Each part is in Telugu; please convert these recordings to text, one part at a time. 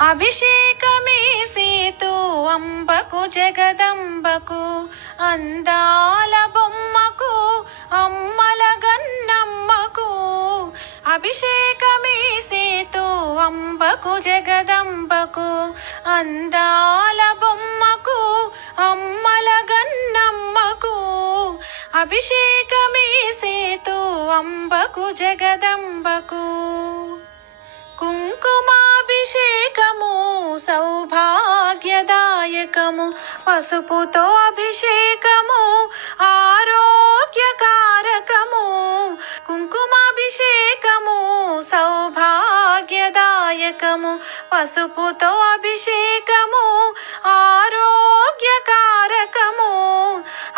అభిషేకమే సేతు అంబకు జగదంబకు అందాల బొమ్మకు అమ్మల గన్నమ్మకు. అభిషేకమే సేతు అంబకు జగదంబకు అందాల బొమ్మకు అమ్మల గన్నమ్మకు. అభిషేకమే సేతు అంబకు జగదంబకు. కుంకుమాభిషేకము సౌభాగ్యదాయకము పసుపుతో అభిషేకము ఆరోగ్యకారకము కుంకుమాభిషేకము సౌభాగ్యదాయకము పసుపుతో అభిషేకము ఆరోగ్యకారకము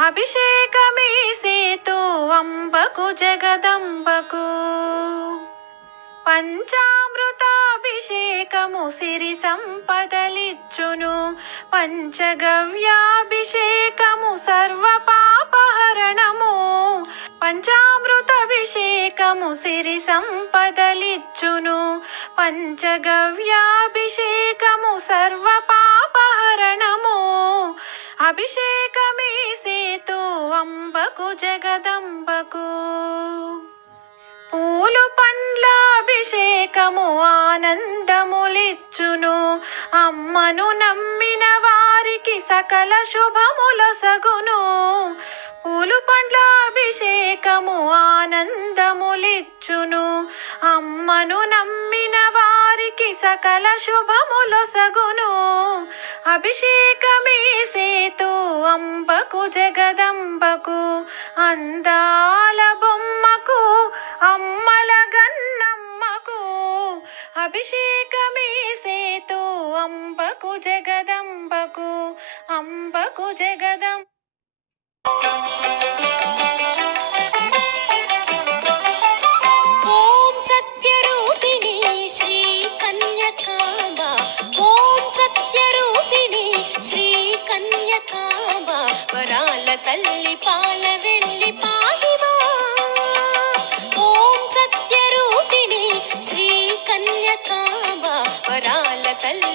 అభిషేకమే సేతు అంబకు జగదంబకు. పంచామృతాభిషేకము సిరి సంపదలిచ్చును. పంచగవ్యాభిషేకము సర్వ పాపహరణము. పంచామృతాభిషేకము సిరి సంపదలిచ్చును. పంచగవ్యాభిషేకము సర్వ పాపహరణము. అభిషేకమే సేతు అంబకు జగదంబ అభిషేకము ఆనందములిచ్చును. అమ్మను నమ్మిన వారికి సకల శుభములసగును పూలు పండ్ల అభిషేకము ఆనందములిచ్చును. అమ్మను నమ్మిన వారికి సకల శుభములొసగును అభిషేకమే సేతు అంబకు జగదంబకు. అందాల బొమ్మ అభిషేకమే సేతు అంబకు జగదంబకు అంబకు జగదం. ఓం సత్యరూపిణి శ్రీ కన్యకాంబ. ఓం సత్యరూపిణి శ్రీ కన్యకాంబ. వరాల తల్లి పాల వెళ్ళి పాలు తల్లి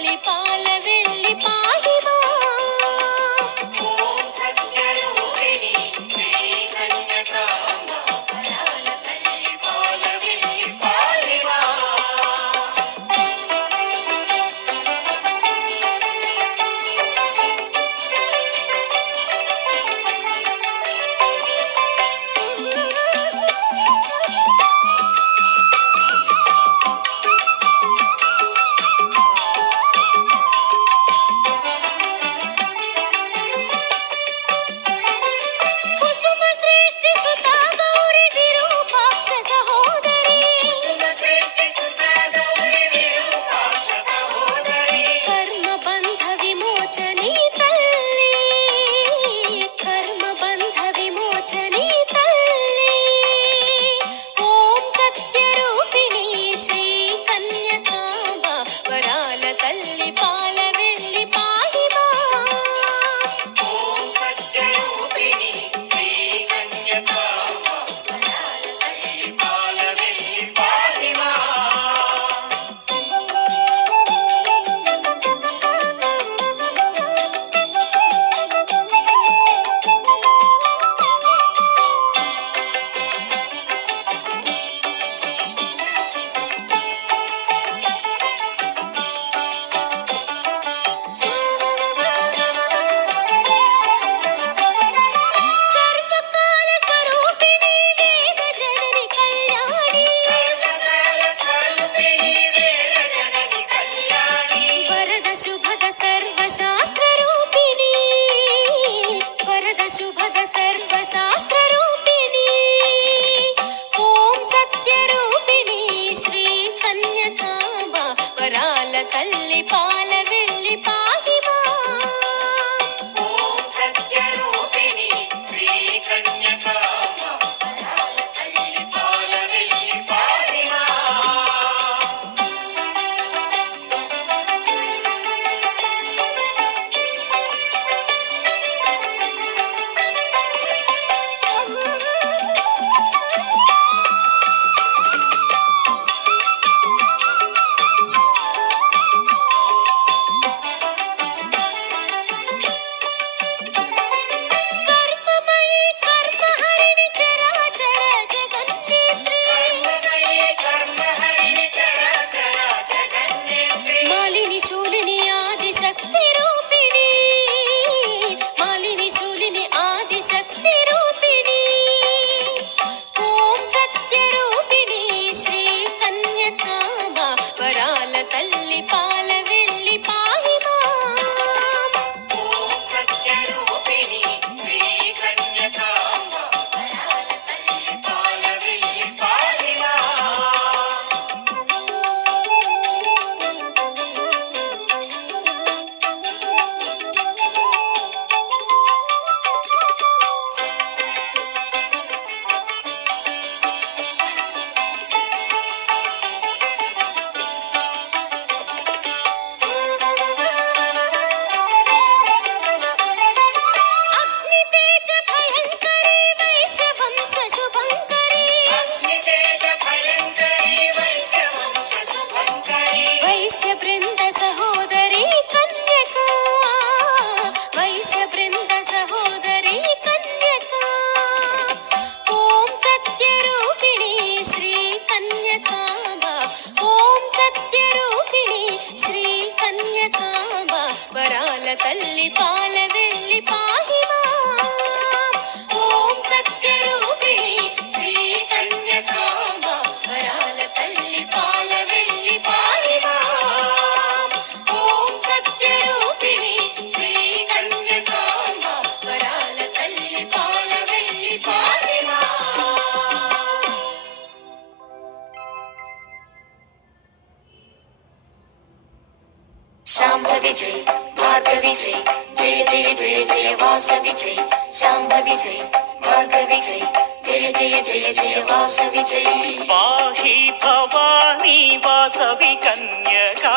భార్గవి జై జయ జయ జయ జయ వాసవి జై శాంభవి జై భార్గవి జై జయ జయ జయ జయ వాసవి జై పాహి భవానీ వాసవి కన్యకా.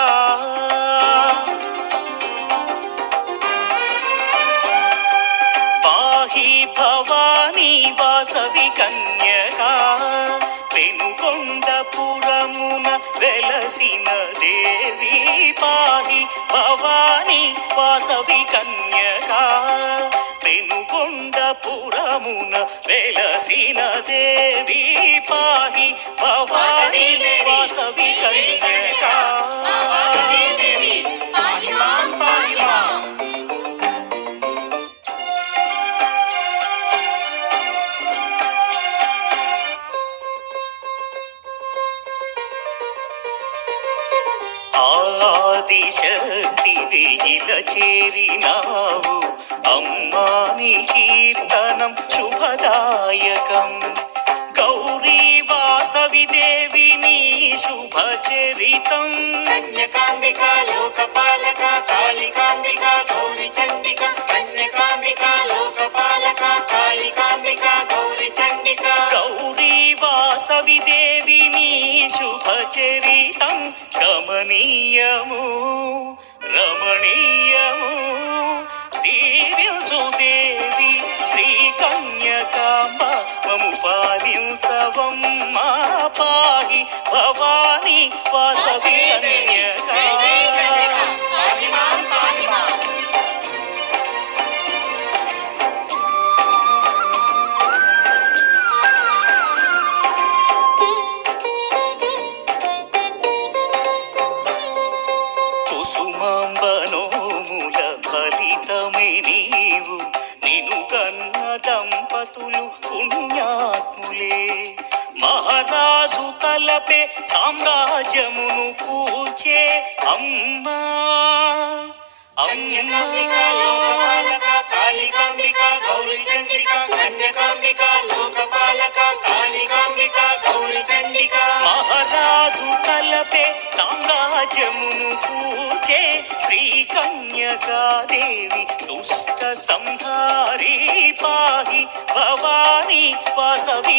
పాహి భవానీ వాసవి కన్యకా. పెనుకొండ పురమున వెలసిన దేవి వాసవి కన్యకా పెనుకొండపురమున వెలసిన దేవి పాహి భవానీ వాసవి కన్యకా ఆదిశక్తి వెయిల చేరినావు. అమ్మా నీ కీర్తనం శుభదాయకం. గౌరీ వాసవి దేవి నీ శుభచరితం కన్యకాంబిక లోకపాలక కాళికాంబిక గౌరి చండిక. కన్యకాంబిక లోకపాలక కాళికాంబిక గౌరి చండిక. గౌరీ నీ దంపతులు పుణ్యాత్ములే. మహారాజు తలపే సామ్రాజ్యమును కూల్చే అమ్మా. కన్యకాంబిక లోకపాలక కాళికాంబిక గౌరి చండిక కన్యకాంబిక లోకపాలక కాళికాంబిక గౌరి చండిక మహారాజు తలపే సామ్రాజ్యమును కూచే శ్రీ కన్యకాదేవి దుష్ట సంహారీ పాహి భవానీ వాసవి